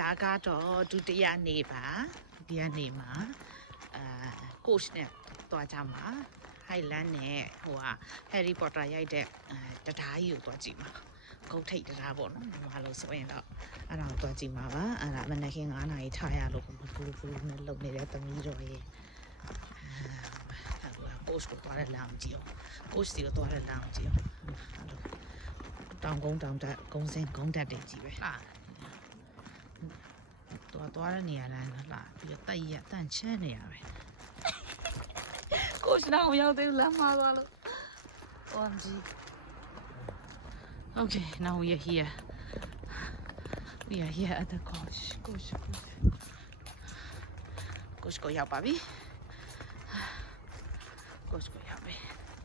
ဒါကတော့ဒုတိယနေ့ပါဒုတိယနေ့မှာcoach နဲ့တွားကြမှာ Highland နဲ့ဟိုဟာ Harry Potter ရိုက်တဲ့တံတားကြီးကိုတွားကြည့်မှာဂုတ်ထိတ်တံတားပေါ့နော်ဒီမှာလို့ဆိုရင်တော့အဲ့ဒါကိုတွားကြည့်မှာပါအဲ့ဒါမနက်ခင်း9 နာရီထားရလို့ဘူးနဲ့လုံနေတဲ့သမီးတော်ရဲ့coach ကိုတွားတဲ့လမ်းကြည့်အောင် coach စီကိုတွားတဲ့လမ်းကြည့်အောင်အဲ့လိုတောင်ကုန်းတောင်တက်ကုန်းစင်းကုန်းတက်တွေကြီးပဲဟာသွားတဲ့နေရာတိုင်းလာပြီးတော့တိုက်ရတန့်ချမ်းနေရပဲcoach နောက်ရောက်သေးလမ်းမှာသွားလို့ OMG Okay now we are here at the coach ကိုရောက်ပါပြီcoach ကိုရောက်ပြီ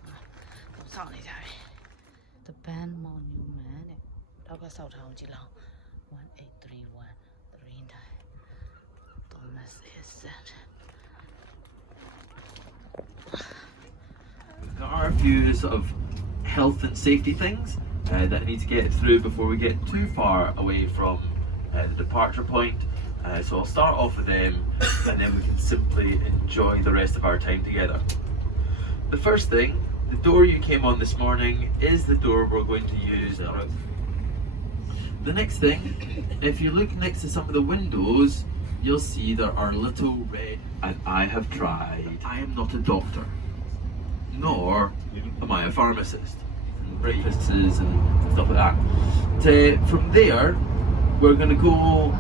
တော့ဆောင်းနေကြပြီ The Band Monument တဲ့တော့ကဆောက်ထားအောင်ကြည့်လောက်1831 Thomas is that. There are a few sort of health and safety things that I need to get through before we get too far away from the departure point. So I'll start off with them and then we can simply enjoy the rest of our time together. The first thing, the door you came on this morning is the door we're going to use. The next thing, if you look next to some of the windows, you'll see there are little red, and I have tried. I am not a doctor, nor am I a pharmacist. Breakfasts and stuff like that. From there, we're going to go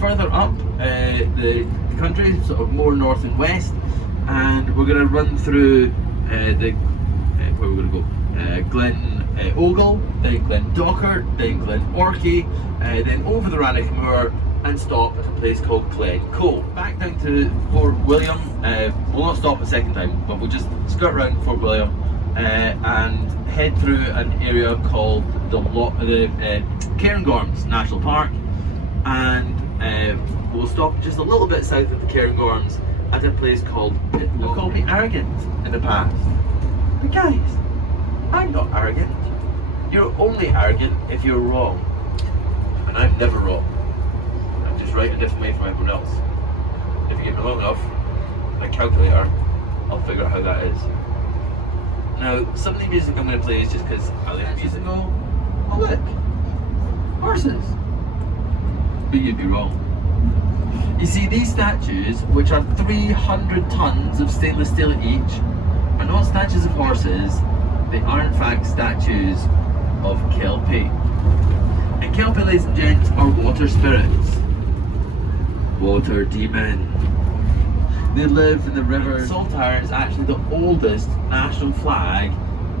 further up the country, sort of more north and west, and we're going to run through where we're going to go. Glen Ogle, then Glen Dochart, then Glen Orkney, then over the Rannoch Moor and stop at a place called Hairy Coo. Back down to Fort William, we'll not stop a second time, but we'll just skirt around Fort William and head through an area called the Cairngorms National Park, and we'll stop just a little bit south of the Cairngorms at a place called, they've called me arrogant in the past. But guys, I'm not arrogant. You're only arrogant if you're wrong. And I'm never wrong. I'm just right a different way from everyone else. If you give me long enough, a calculator, I'll figure out how that is. Now, some of the music I'm going to play is just because I like music and go, oh look, horses. But you'd be wrong. You see, these statues, which are 300 tons of stainless steel each, are not statues of horses. They are in fact statues of Kelpie. And Kelpie, ladies and gents, are water spirits. Water demon. They live in the river. Saltire is actually the oldest national flag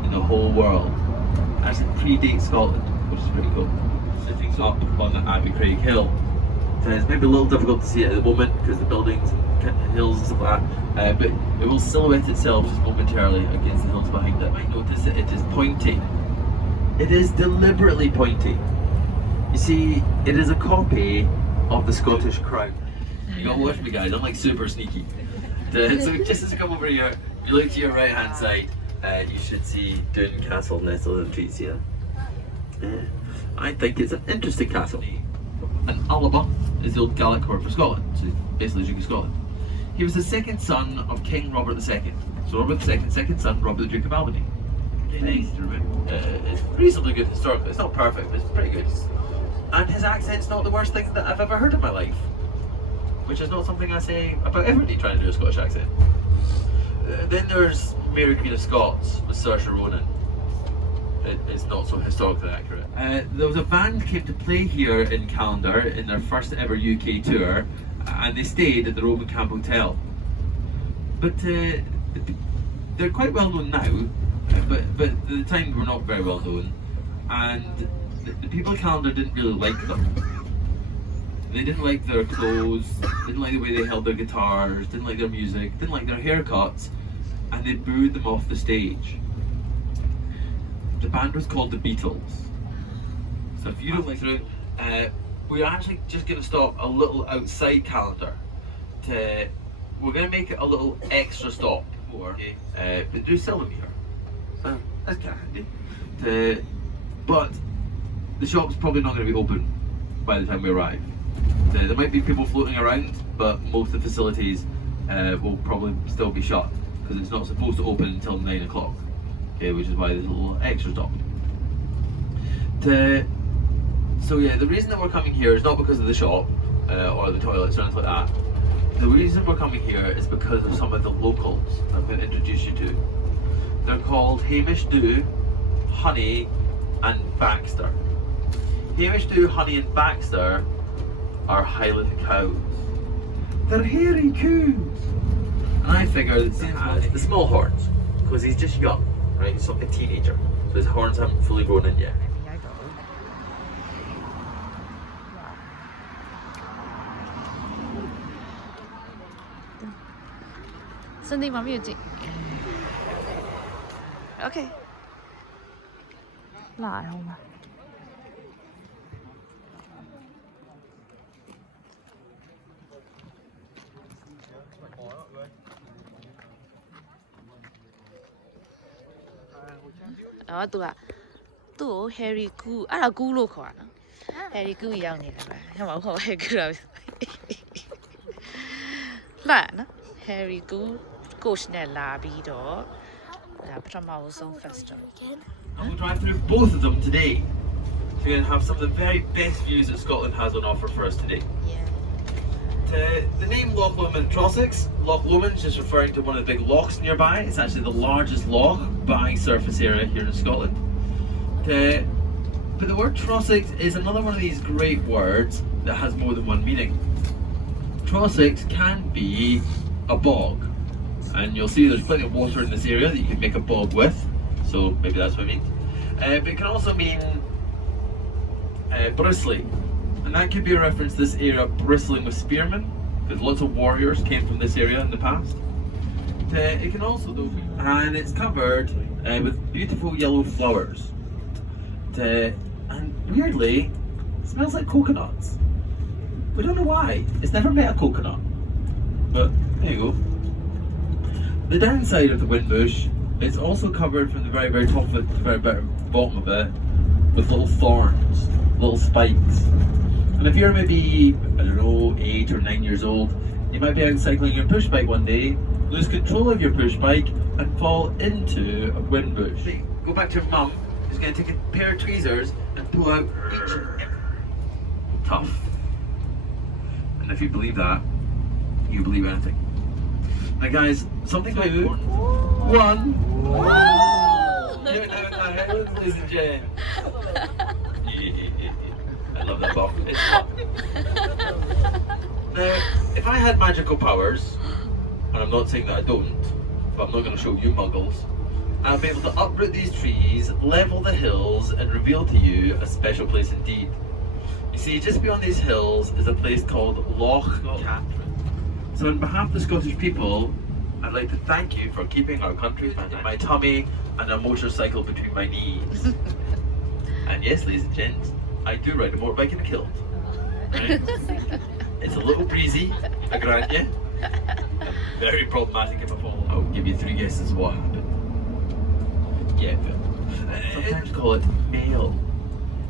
in the whole world. Actually predates Scotland, which is pretty cool. Sitting up on the Abbey Craig Hill. So it's maybe a little difficult to see it at the moment because the buildings and hills and stuff like that, but it will silhouette itself just momentarily against the hills behind it. You might notice that it is pointy. It is deliberately pointy. You see, it is a copy of the Scottish crown. You gotta watch me guys, I'm like super sneaky. So just as I come over here, you look to your right hand side, you should see Doon Castle nestled in trees here. I think it's an interesting castle. And Alba is the old Gaelic word for Scotland, so he's basically Duke of Scotland. He was the second son of King Robert II. So Robert II, second son, Robert the Duke of Albany. Nice to remember. It's reasonably good historically. It's not perfect, but it's pretty good. And his accent's not the worst thing that I've ever heard in my life. Which is not something I say about everybody trying to do a Scottish accent. Then there's Mary Queen of Scots with Saoirse Ronan. It's not so historically accurate. There was a band came to play here in Calendar in their first ever UK tour, and they stayed at the Roman Camp Hotel. But they're quite well known now, but at the time they were not very well known, and the people of Calendar didn't really like them. They didn't like their clothes, didn't like the way they held their guitars, didn't like their music, didn't like their haircuts, and they booed them off the stage. The band was called the Beatles. So if you don't like through, we're actually just going to stop a little outside Calendar. We're going to make it a little extra stop more, but do sell them here. So that's kind of handy. But the shop's probably not going to be open by the time we arrive. There might be people floating around, but most of the facilities will probably still be shut because it's not supposed to open until 9 o'clock. Okay, which is why there's a little extra stop. So yeah, the reason that we're coming here is not because of the shop or the toilets or anything like that. The reason we're coming here is because of some of the locals I'm going to introduce you to. They're called Hamish Dhu, Honey and Baxter. Hamish Dhu, Honey and Baxter are Highland cows. They're Hairy Coos. And I figure that since has the small horns, because he's just young, right? He's like a teenager. So his horns haven't fully grown in yet. Sunday mommy music. Okay. Lại không à? Tụi Hairy Coo, là Coo luôn khỏi nó. Hairy Coo gì đâu nhỉ? Không bảo không Hairy Coo đâu. Là nó Hairy Coo, coach này là bị đó. Là Promotion Festival. And we'll drive through both of them today. So we're going to have some of the very best views that Scotland has on offer for us today. Yeah. The name Loch Lomond Trossachs, Loch Lomond is just referring to one of the big lochs nearby. It's actually the largest loch by surface area here in Scotland. But the word Trossachs is another one of these great words that has more than one meaning. Trossachs can be a bog, and you'll see there's plenty of water in this area that you can make a bog with, so maybe that's what it means. But it can also mean bristly, and that could be a reference to this area bristling with spearmen, because lots of warriors came from this area in the past. It can also though, and it's covered with beautiful yellow flowers, and weirdly it smells like coconuts. We don't know why. It's never met a coconut, but there you go. The downside of the windbush, it's also covered from the very, very top of it to the very, very bottom of it with little thorns, little spikes. And if you're maybe, I don't know, 8 or 9 years old, you might be out cycling your push bike one day, lose control of your push bike and fall into a windbush. Go back to your mum, who's going to take a pair of tweezers and pull out each and every. Tough. And if you believe that, you believe anything. Now guys, something quite important. One. Ladies and gents. I love that box. It's fun. Now, if I had magical powers, and I'm not saying that I don't, but I'm not going to show you muggles, I'd be able to uproot these trees, level the hills, and reveal to you a special place indeed. You see, just beyond these hills is a place called Loch So on behalf of the Scottish people, I'd like to thank you for keeping our country in my tummy and a motorcycle between my knees. And yes, ladies and gents, I do ride a motorbike in a kilt. Right? It's a little breezy, I grant you. Very problematic if I fall. I'll give you 3 guesses what happened. Yeah, sometimes call it mail.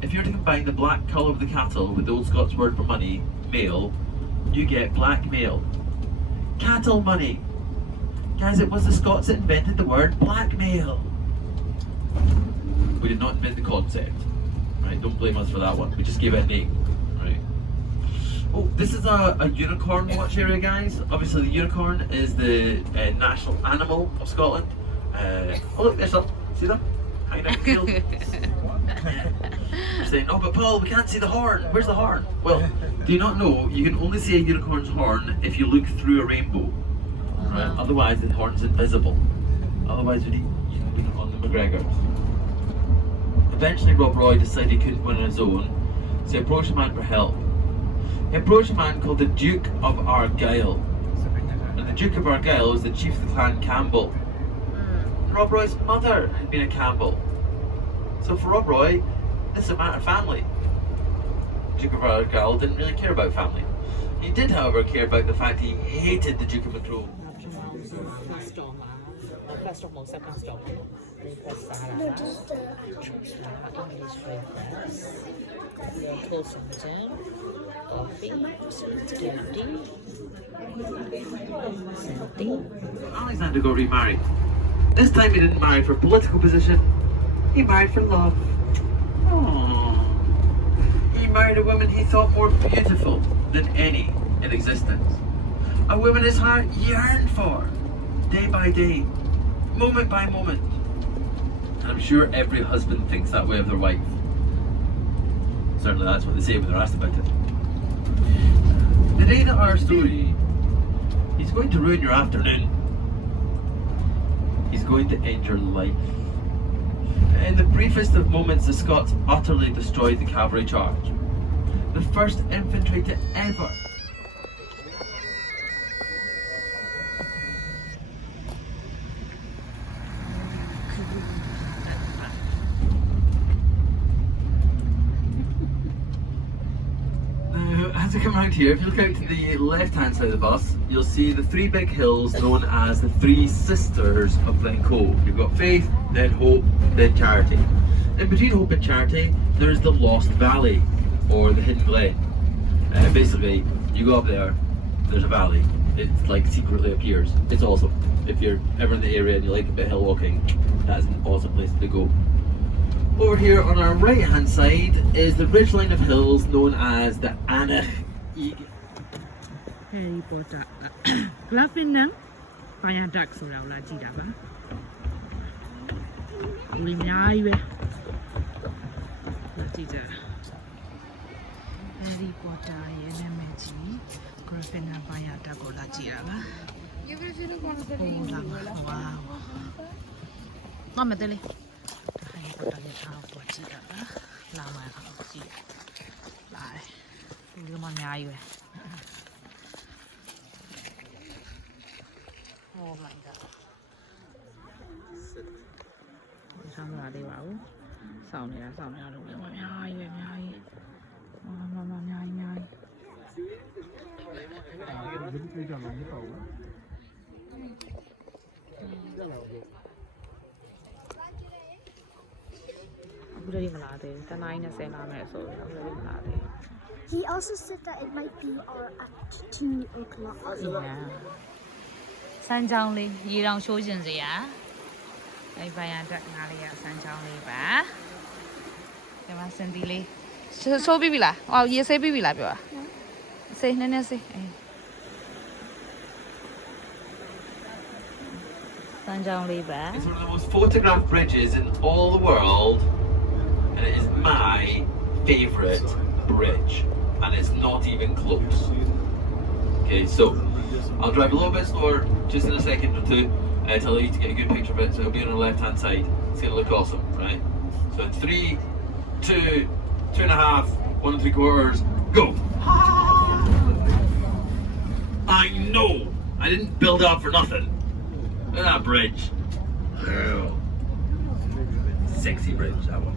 If you're to combine the black colour of the cattle with the old Scots word for money, mail, you get blackmail. Cattle money. Guys, it was the Scots that invented the word blackmail. We did not invent the concept. Right, don't blame us for that one. We just gave it a name. Right. Oh, this is a unicorn watch area, guys. Obviously the unicorn is the national animal of Scotland. Oh look, there's some. See them? Hanging out in the field. You're saying, oh but Paul, we can't see the horn. Where's the horn? Well, do you not know you can only see a unicorn's horn if you look through a rainbow? Right? Otherwise the horn's invisible. Otherwise you'd be on the McGregors. Eventually Rob Roy decided he couldn't win on his own, so he approached a man for help. He approached a man called the Duke of Argyll. And the Duke of Argyll was the chief of the clan Campbell. And Rob Roy's mother had been a Campbell. So for Rob Roy, this is a matter of family. Duke of Argyll didn't really care about family. He did, however, care about the fact he hated the Duke of Montrose. breakfast salad, English breakfast, toast and jam, coffee, tea, something. Alexander got remarried. This time he didn't marry for political position, he married for love. Aww. He married a woman he thought more beautiful than any in existence. A woman his heart yearned for, day by day, moment by moment. And I'm sure every husband thinks that way of their wife. Certainly that's what they say when they're asked about it. The day that our story, he's going to ruin your afternoon. He's going to end your life. In the briefest of moments, the Scots utterly destroyed the cavalry charge. The first infantry to ever as we come around here, if you look out to the left-hand side of the bus, you'll see the three big hills known as the Three Sisters of Glencoe. You've got Faith, then Hope, then Charity. In between Hope and Charity, there's the Lost Valley, or the Hidden Glen. Basically, you go up there, there's a valley. It's like secretly appears. It's awesome. If you're ever in the area and you like a bit of hill walking, that's an awesome place to go. Over here on our right hand side is the ridgeline of hills known as the Anach Ig. Harry Potter. Glavinen, fire duck so I'll let you have. We know Harry Potter, Yenemeji, Griffin, fire duck or la Jirava. You will feel one of the Wow. Mamadeli. Put on your house, what's it up? Lama, see. Lie. You want me? Oh my god. Somewhere they were. Sound here, sound here. He also said that it might be at 2 o'clock. Yeah. Sanjangli, you don't show you there. I buy a duck nalia, Sanjangli ba. There was Sandili. So bibila. Oh, yes, say bibila. Say, Nana, say. Sanjangli ba. It's one of the most photographed bridges in all the world. And it is my favourite bridge, and it's not even close. Okay, so I'll drive a little bit slower just in a second or two to allow you to get a good picture of it. So it'll be on the left hand side. It's going to look awesome, right? So 3, 2, 2.5, 1 3/4, go! I know! I didn't build it up for nothing. Look at that bridge. Oh. Sexy bridge, that one.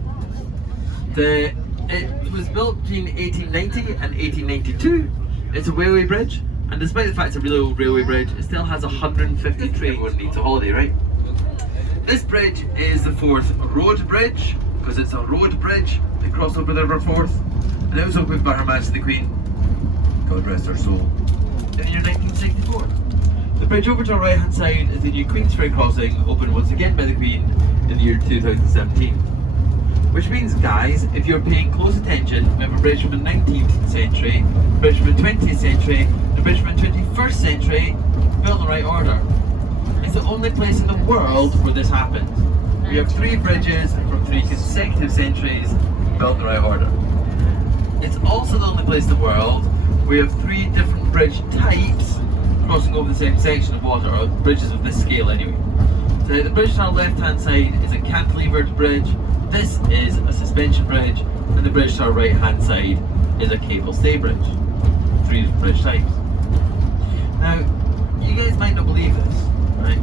It was built between 1890 and 1892. It's a railway bridge, and despite the fact it's a real old railway bridge, it still has 150 trains. Everyone needs a holiday, right? This bridge is the Forth Road Bridge, because it's a road bridge that crossed over the River Forth, and it was opened by Her Majesty the Queen, God rest her soul, in the year 1964. The bridge over to our right hand side is the new Queensferry crossing, opened once again by the Queen in the year 2017. Which means, guys, if you're paying close attention, we have a bridge from the 19th century, a bridge from the 20th century, and a bridge from the 21st century, built in the right order. It's the only place in the world where this happens. We have 3 bridges from 3 consecutive centuries built in the right order. It's also the only place in the world where we have 3 different bridge types crossing over the same section of water, or bridges of this scale anyway. So the bridge to our left hand side is a cantilevered bridge. This is a suspension bridge, and the bridge to our right hand side is a cable stay bridge. 3 different bridge types. Now, you guys might not believe this, right?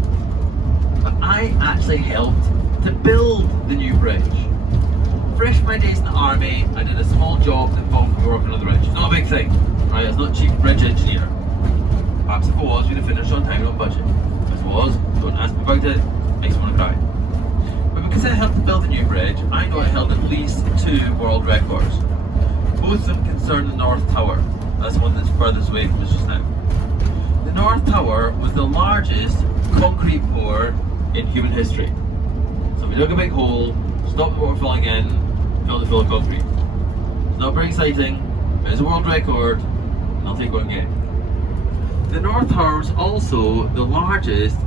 But I actually helped to build the new bridge. Fresh from my days in the army, I did a small job involved with working on the bridge. It's not a big thing, right? It's not a cheap bridge engineer. Perhaps if it was, we'd have finished on time and on budget. If it was, don't ask me about it, makes me want to cry. because it helped to build a new bridge, I know it held at least 2 world records. Both of them concern the North Tower. That's the one that's furthest away from us just now. The North Tower was the largest concrete pour in human history. So we dug a big hole, stopped the water falling in, filled it full of concrete. It's not very exciting, but it's a world record, and I'll take one again. The North Tower is also the largest